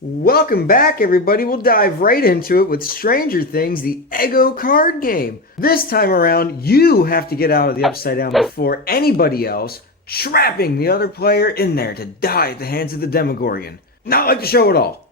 Welcome back, everybody. We'll dive right into it with Stranger Things, the Ego card game. This time around, you have to get out of the Upside Down before anybody else, trapping the other player in there to die at the hands of the Demogorgon. Not like the show at all.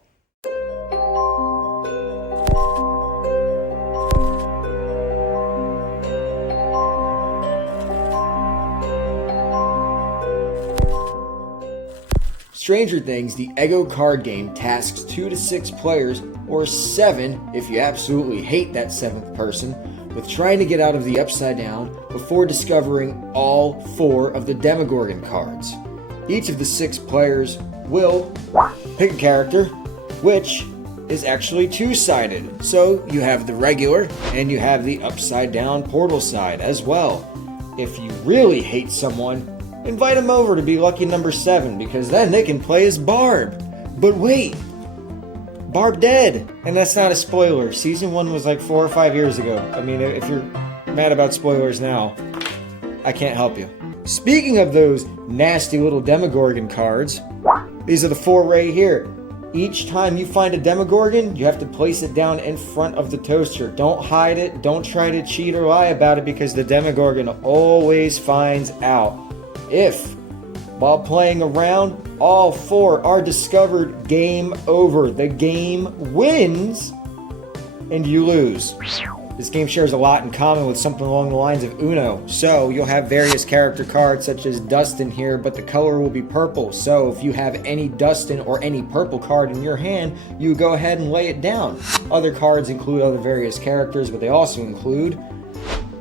Stranger Things, the Ego card game, tasks 2 to 6 players, or 7 if you absolutely hate that 7th person, with trying to get out of the Upside Down before discovering all 4 of the Demogorgon cards. Each of the 6 players will pick a character, which is actually 2-sided. So you have the regular, and you have the Upside Down portal side as well. If you really hate someone, invite them over to be lucky number 7, because then they can play as Barb. But wait! Barb dead! And that's not a spoiler. Season 1 was like 4 or 5 years ago. I mean, if you're mad about spoilers now, I can't help you. Speaking of those nasty little Demogorgon cards, these are the 4 right here. Each time you find a Demogorgon, you have to place it down in front of the toaster. Don't hide it, don't try to cheat or lie about it, because the Demogorgon always finds out. If, while playing around, all 4 are discovered, game over. The game wins, and you lose. This game shares a lot in common with something along the lines of Uno. So, you'll have various character cards such as Dustin here, but the color will be purple. So, if you have any Dustin or any purple card in your hand, you go ahead and lay it down. Other cards include other various characters, but they also include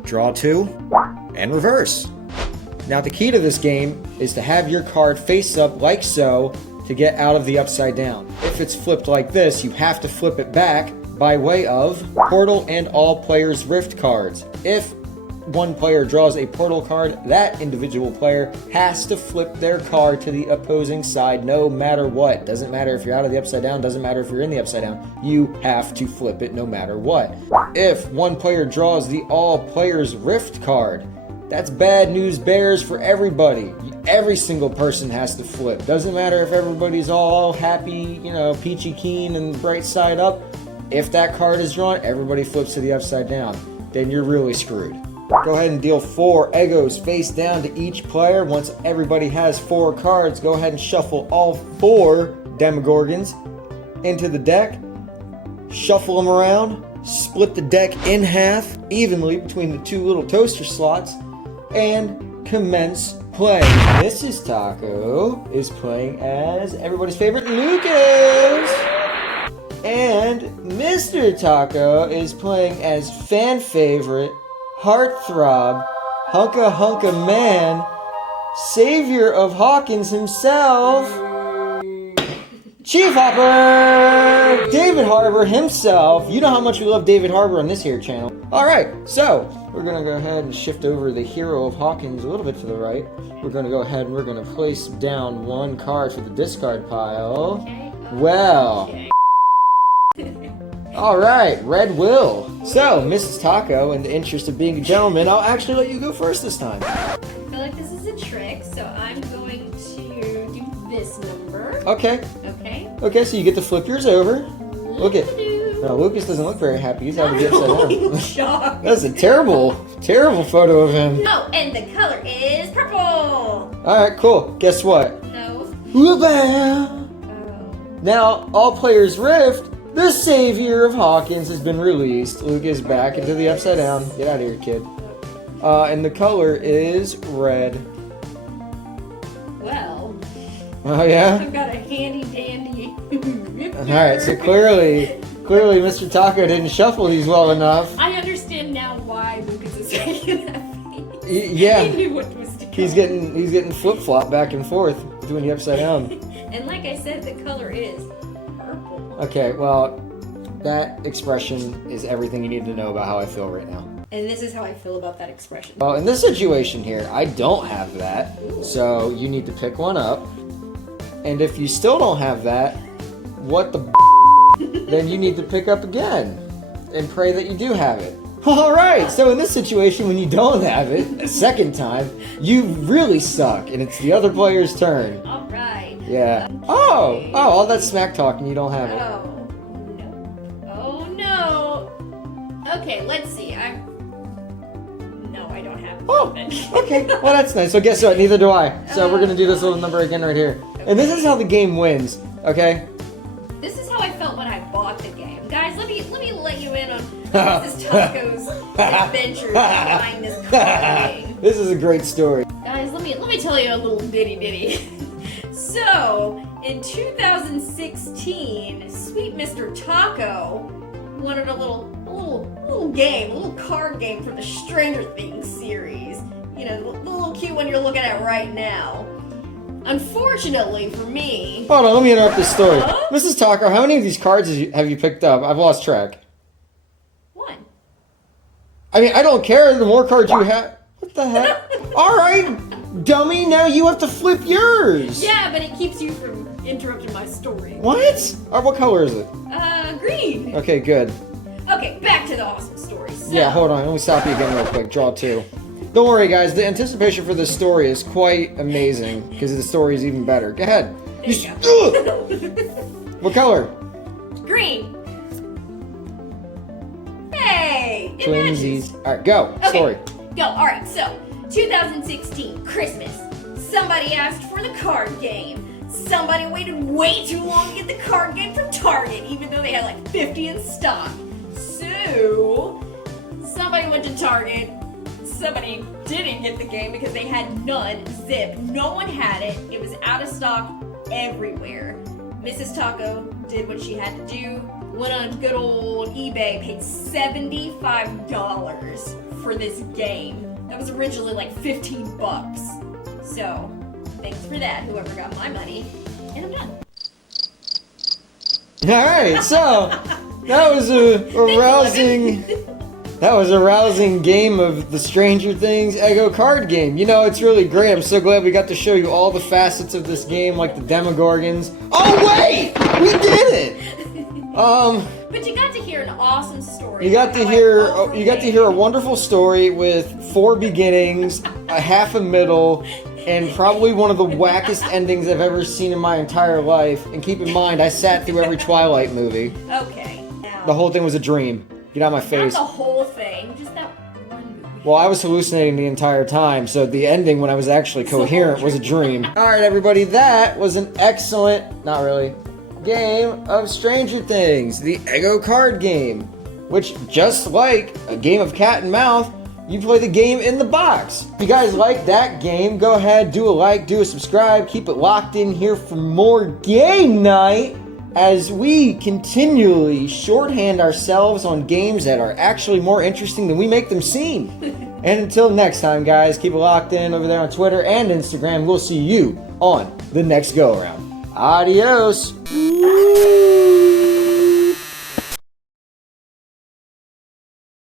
draw 2 and reverse. Now the key to this game is to have your card face up like so to get out of the Upside Down. If it's flipped like this, you have to flip it back by way of Portal and all players' Rift cards. If one player draws a Portal card, that individual player has to flip their card to the opposing side no matter what. Doesn't matter if you're out of the Upside Down, doesn't matter if you're in the Upside Down, you have to flip it no matter what. If one player draws the all players' Rift card, that's bad news bears for everybody. Every single person has to flip. Doesn't matter if everybody's all happy, peachy keen and bright side up. If that card is drawn, everybody flips to the Upside Down. Then you're really screwed. Go ahead and deal 4 Egos face down to each player. Once everybody has 4 cards, go ahead and shuffle all 4 Demogorgons into the deck. Shuffle them around. Split the deck in half evenly between the 2 little toaster slots. And commence play. Mrs. Taco is playing as everybody's favorite Lucas. And Mr. Taco is playing as fan favorite, heartthrob, hunka man, savior of Hawkins himself, Chief Hopper! David Harbour himself. You know how much we love David Harbour on this here channel. Alright, so we're going to go ahead and shift over the hero of Hawkins a little bit to the right. We're going to go ahead and we're going to place down 1 card for the discard pile. Okay. Well. Okay. Alright, Red will. So, Mrs. Taco, in the interest of being a gentleman, I'll actually let you go first this time. I feel like this is a trick, so I'm going to do this number. Okay. Okay. Okay, so you get to flip yours over. Look at. No, Lucas doesn't look very happy. He's out of the Upside Down. Shocked. That's a terrible photo of him. Oh, and the color is purple. Alright, cool. Guess what? No. Whoop-bam! Oh. Now, all players Rift, the savior of Hawkins has been released. Lucas back into the Upside Down. Get out of here, kid. And the color is red. Well. Oh, yeah? I've got a handy dandy. Alright, so clearly Mr. Taco didn't shuffle these well enough. I understand now why Lucas is making that face. Yeah. He knew what was to come. He's getting flip-flop back and forth doing the Upside Down. And like I said, the color is purple. Okay, well, that expression is everything you need to know about how I feel right now. And this is how I feel about that expression. Well, in this situation here, I don't have that, so you need to pick one up. And if you still don't have that, what the then you need to pick up again and pray that you do have it. Alright, so in this situation, when you don't have it a second time, you really suck, and it's the other player's turn. Alright. Yeah. Okay. Oh, all that smack talking, you don't have it. Oh, no. Oh, no. Okay, let's see. No, I don't have it. Okay. Well, that's nice. So guess what? Neither do I. So we're gonna do this little number again right here. And this is how the game wins, okay? This is how I felt when I bought the game. Guys, let me let you in on Mrs. Taco's adventures buying this card game. This is a great story. Guys, let me tell you a little ditty. So, in 2016, sweet Mr. Taco wanted a little game, a little card game from the Stranger Things series. You know, the little cute one you're looking at right now. Unfortunately for me... Hold on, let me interrupt this story. Huh? Mrs. Taco, how many of these cards have you picked up? I've lost track. One. I mean, I don't care. The more cards you have... What the heck? All right, dummy, now you have to flip yours. Yeah, but it keeps you from interrupting my story. What? What color is it? Green. Okay, good. Okay, back to the awesome story. So, Yeah, hold on. Let me stop you again real quick. Draw two. Don't worry, guys. The anticipation for this story is quite amazing because the story is even better. Go ahead. There you go. What color? Green. Hey! It Twinsies. matches. All right, go. Okay, Story. go. All right, so 2016, Christmas. Somebody asked for the card game. Somebody waited way too long to get the card game from Target, even though they had like 50 in stock. So, somebody went to Target. Somebody didn't get the game because they had none. Zip. No one had it. It was out of stock everywhere. Mrs. Taco did what she had to do. Went on good old eBay, paid $75 for this game. That was originally like 15 bucks. So, thanks for that, whoever got my money. And I'm done. Alright, so that was a rousing game of the Stranger Things Eggo card game. You know, it's really great. I'm so glad we got to show you all the facets of this game, like the Demogorgons. Oh wait! We did it! But you got to hear an awesome story. You got to hear a wonderful story with 4 beginnings, a half a middle, and probably one of the wackest endings I've ever seen in my entire life. And keep in mind, I sat through every Twilight movie. Okay. Now, The whole thing was a dream. Get out of my not face. the whole thing, just that one movie. Well, I was hallucinating the entire time, so the ending when I was actually coherent was a dream. Alright, everybody, that was an excellent, not really, game of Stranger Things, the Eggo card game, which, just like a game of cat and mouse, you play the game in the box. If you guys like that game, go ahead, do a like, do a subscribe, keep it locked in here for more game night as we continually shorthand ourselves on games that are actually more interesting than we make them seem. And until next time, guys, keep it locked in over there on Twitter and Instagram. We'll see you on the next go-around. Adios.